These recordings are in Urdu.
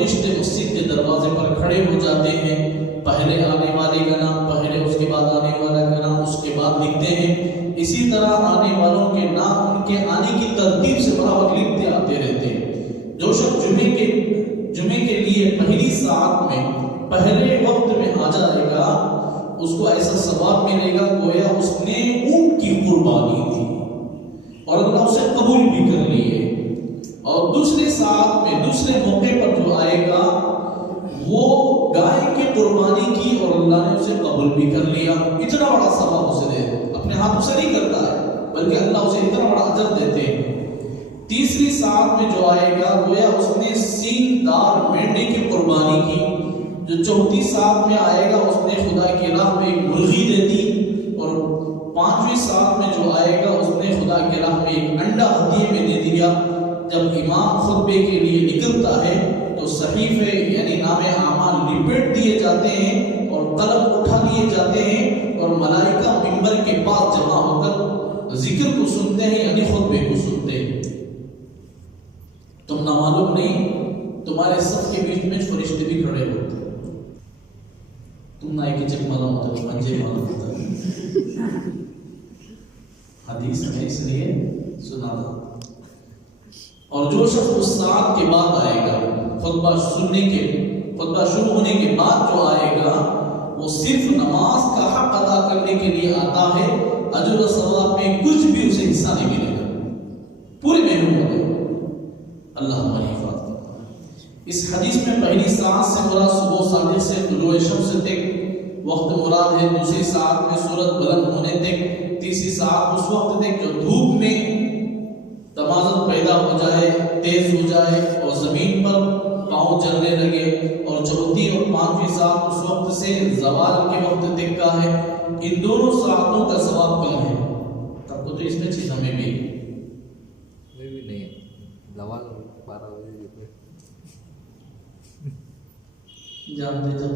فرشتے مسجد کے دروازے پر کھڑے ہو جاتے ہیں، پہلے آنے والے کا نام، پہلے اس کے بعد آنے والا کا نام، اس کے بعد لکھتے ہیں۔ اسی طرح آنے والوں کے نام ان کے آنے کی ترتیب سے برابر لکھتے آتے رہتے ہیں۔ جو شخص جمعے کے لیے پہلی ساعت میں پہلے وقت میں آ جائے گا، اس کو ایسا ثواب ملے گا گویا اس نے اونٹ کی قربانی دی اور اللہ اسے قبول بھی کر لیے۔ اور دوسری ساعت میں دوسرے موقع پر جو آئے گا وہ گائے کی قربانی کی اور اللہ نے اسے قبول بھی کر لیا۔ اتنا بڑا ثواب اسے دے، اپنے ہاتھوں سے نہیں کرتا ہے بلکہ اللہ اسے اتنا بڑا اجر دیتے ہیں۔ تیسری ساعت میں جو آئے گا گویا اس نے سینگ دار مینڈے کی قربانی کی۔ جو چوتھی ساعت میں آئے گا اس نے خدا کی راہ میں ایک مرغی دے دی، اور پانچویں ساعت میں جو آئے گا اس نے خدا کی راہ میں ایک انڈا ہدیے میں دے دیا۔ جب امام خطبے کے لیے نکلتا ہے تو صحیفے یعنی نام اعمال لپیٹ دیے جاتے ہیں اور قلم اٹھا لیے جاتے ہیں، اور ملائکہ منبر کے پاس جمع ہو کر ذکر کو سنتے ہیں یعنی خطبے کو سنتے ہیں۔ تم نہ معلوم نہیں تمہارے صف کے بیچ میں فرشتے بھی کھڑے ہوتے ہیں، تم نہ ایک چک معلوم ہوتا ہے، منجے معلوم ہوتا ہے۔ حدیث میں اس لیے سنا تھا۔ اور جو شخص اس ساعت کے بعد آئے گا، خطبہ شروع ہونے کے بعد جو آئے گا، وہ صرف نماز کا حق ادا کرنے کے لیے آتا ہے، اجر و ثواب میں کچھ بھی اسے حصہ نہیں ملے گا، پورے محروم ہو گئے۔ اللہ ہماری حفاظت کرے۔ اس حدیث میں پہلی ساعت سے مراد صبح صادق سے طلوع شمس تک وقت مراد ہے، دوسری ساعت میں سورج بلند ہونے تک، تیسری ساعت اس وقت تک جو دھوپ میں تمازن پیدا ہو جائے، تیز ہو جائے اور زمین پر پاؤں جلنے لگے، اور چوتھی اور پانچویں ساعت اس وقت سے زوال کے وقت تک کا ہے۔ ان دونوں ساعتوں کا ثواب کم ہے، تب کو تو اس میں چیز ہمیں بھی نہیں ہے، زوال 12 بجے جانتے جب،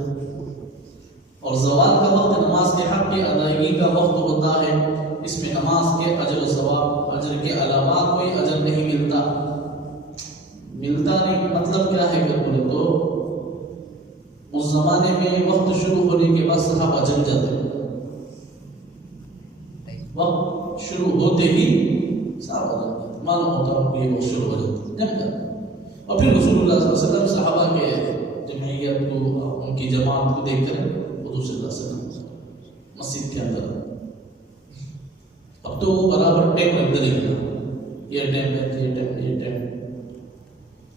اور زوال کا وقت نماز کے حق کی ادائیگی کا وقت ہوتا ہے۔ اس میں نماز کے اجر و ثواب، اجر کے علاوہ کوئی اجر نہیں ملتا نہیں۔ مطلب کیا ہے کہ بولے تو اس زمانے میں وقت شروع ہونے کے بعد صحابہ جم جاتے، وقت شروع ہوتے ہی صحابہ جم جاتے، معلوم ہوتا کہ وقت شروع ہو جاتا، جم جاتے، اور پھر رسول اللہ صلی اللہ علیہ وسلم صحابہ کے جمعیت کو، ان کی جماعت کو دیکھ کر حضور صلی اللہ علیہ وسلم مسجد کے اندر، اب تو وہ برابر ٹائم رکھ دے گا، یہ ٹائم